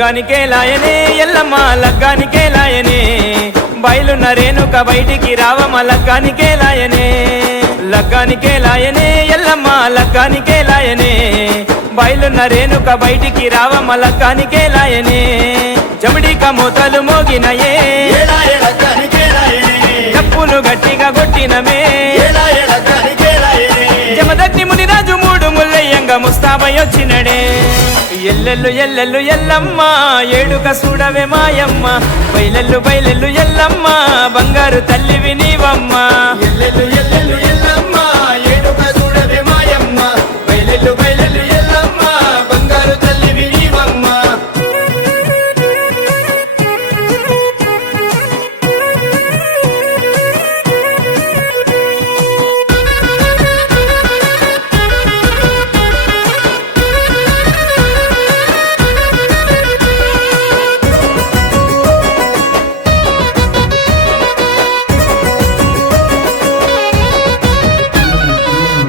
లగ్గానికే లాయనే ఎల్లమ్మ లగ్గానికే లాయనే బయలున్న రేణుక బయటికి రావమ్మ లగ్గానికే లాయనే లగ్గానికే లాయనే ఎల్లమ్మ లగ్గానికే లాయనే బయలున్న రేణుక బయటికి రావమ్మ లగ్గానికే లాయనే జమిడిక మూతలు మోగినయే చెప్పులు గట్టిగా కొట్టినమే జమదగ్ని మునిరాజు మూడు ముల్లయ్యంగా ముస్తాబై వచ్చినడే ఎల్లెల్లు ఎల్లెల్లు ఎల్లమ్మ ఏడుక చూడవే మాయమ్మ బయలెల్లు బయలెల్లు ఎల్లమ్మ బంగారు తల్లివి నీవమ్మ ఎల్లెల్లు ఎల్లెల్లు ఎల్లమ్మ ఏడుక చూడవే మాయమ్మ బయలెల్లు బయలెల్లు ఎల్లమ్మ బంగారు తల్లివి నీవమ్మ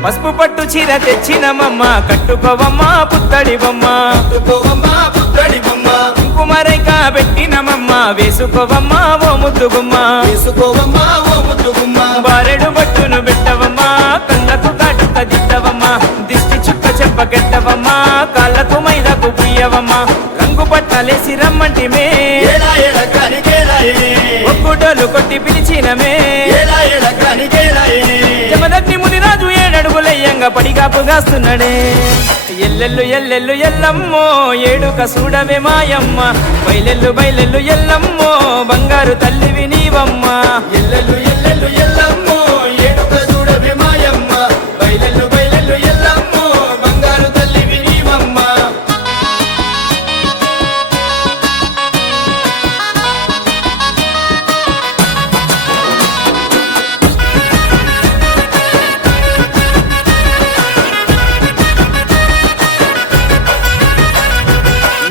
పసుపు పట్టు చీర తెచ్చినమమ్మ కట్టుకోవమ్మ పుత్తడి బొమ్మ కట్టుకోవమ్మ పుత్తడి బొమ్మ కుంకుమరైక పెట్టినమమ్మ వేసుకోవమ్మ ఓ ముద్దు గుమ్మ వేసుకోవమ్మ ఓ ముద్దు గుమ్మ బారెడు బట్టును పెట్టవమ్మ కళ్ళకు కాటుక దిద్దవమ్మ దిష్టి చుక్క చెంపకెట్టవమ్మ కాళ్ళకు మైదకు పుయ్యవమ్మ రంగు పట్టాలేసి రమ్మంటిమే ఏలా ఏలా కానికేలాయే ఒక్కుటోలు కొట్టి పిలిచినమే ఏలా ఏలా కానికేలాయే జమదగ్ని మునిరాజు ఏడడుగులయ్యంగా పడిగాపుగాస్తున్నాడే ఎల్లెల్లు ఎల్లెల్లు ఎల్లమ్మో ఏడుక చూడవే మాయమ్మ బయలెల్లు బయలెల్లు ఎల్లమ్మో బంగారు తల్లివి నీవమ్మ ఎల్లెల్లు ఎల్లెల్లు ఎల్లమ్మో ఏడుక చూడవే మాయమ్మ బయలెల్లు బయలెల్లు ఎల్లమ్మో బంగారు తల్లివి నీవమ్మ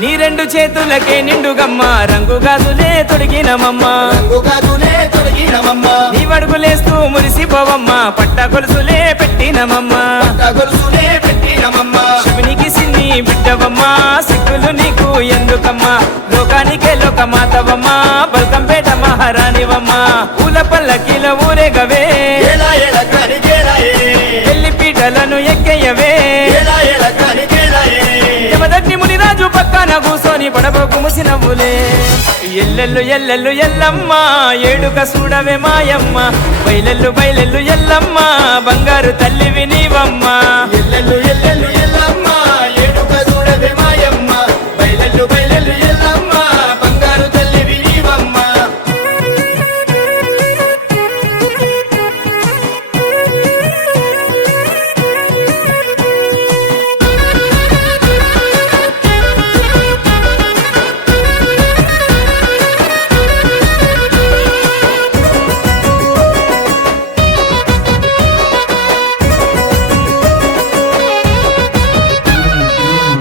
నీ రెండు చేతులకే నిండుగమ్మ రంగు గాజులే తొడిగినమమ్మ రంగుగాజులే తొడిగినమమ్మ నీ వడుగులేస్తూ మురిసిపోవమ్మ పట్ట గొలుసులే పెట్టినమమ్మ పట్ట గొలుసులే పెట్టినమమ్మ శివునికి సిన్ని బిడ్డవమ్మ సిగ్గులు నీకు ఎందుకమ్మ లోకానికే లోకమాతవమ్మ బల్కంపేట మహారాణివమ్మ పూల పల్లకిల ఊరేగవే ఏలా ఏలా కానికేలాయే పెళ్లి పీటలను ఎక్కయ్యవే ఏలా ఏలా కానికేలాయే జమదగ్ని మునిరాజు పక్కన కూసోని పడబోకు ముసినవ్వులే ఎల్లెల్లు ఎల్లెల్లు ఎల్లమ్మ ఏడుక చూడవే మాయమ్మ బయలెల్లు బయలెల్లు ఎల్లమ్మ బంగారు తల్లివి నీవమ్మ ఎల్లెల్లు ఎల్లెల్లు ఎల్లమ్మ ఏడుక చూడవే మాయమ్మ బయలెల్లు బయలెల్లు ఎల్లమ్మ బంగారు తల్లివి నీవమ్మ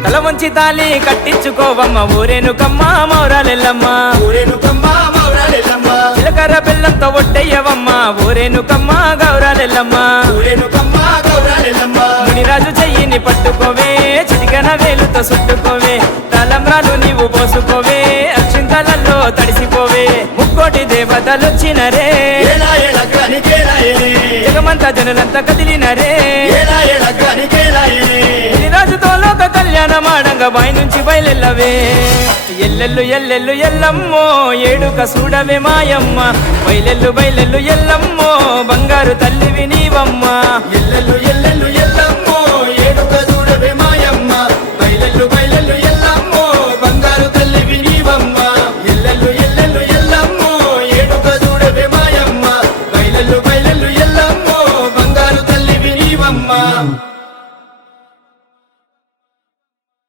తల వంచి తాలి కట్టించుకోవమ్మ ఊరేనుకమ్మ మౌరాలెల్లమ్మ ఊరేనుకమ్మ మౌరాలెల్లమ్మ చిలకర్ర బెల్లంతో ఒట్టయ్యవమ్మ ఊరేనుకమ్మ గౌరాలెల్లమ్మ ఊరేనుకమ్మ గౌరాలెల్లమ్మ మునిరాజు చెయ్యిని పట్టుకోవే చిటికన వేలుతో చుట్టుకోవే తలంబ్రాలు నీవు పోసుకోవే అక్షింతలలో తడిసిపోవే ముక్కోటి దేవతలొచ్చినరే ఏలా ఏలా కానికేలాయే జగమంతా జనులంతా కదిలినరే ఏలా ఏలా కానికేలాయే మునిరాజుతో లోక కళ్యాణమాడంగా బాయి నుంచి బయలెల్లవే ఎల్లెల్లు ఎల్లెల్లు ఎల్లమ్మో ఏడుక చూడవే మాయమ్మ బయలెల్లు బయలెల్లు ఎల్లమ్మో బంగారు తల్లివి నీవమ్మ ఎల్లెల్లు ఎల్లెల్లు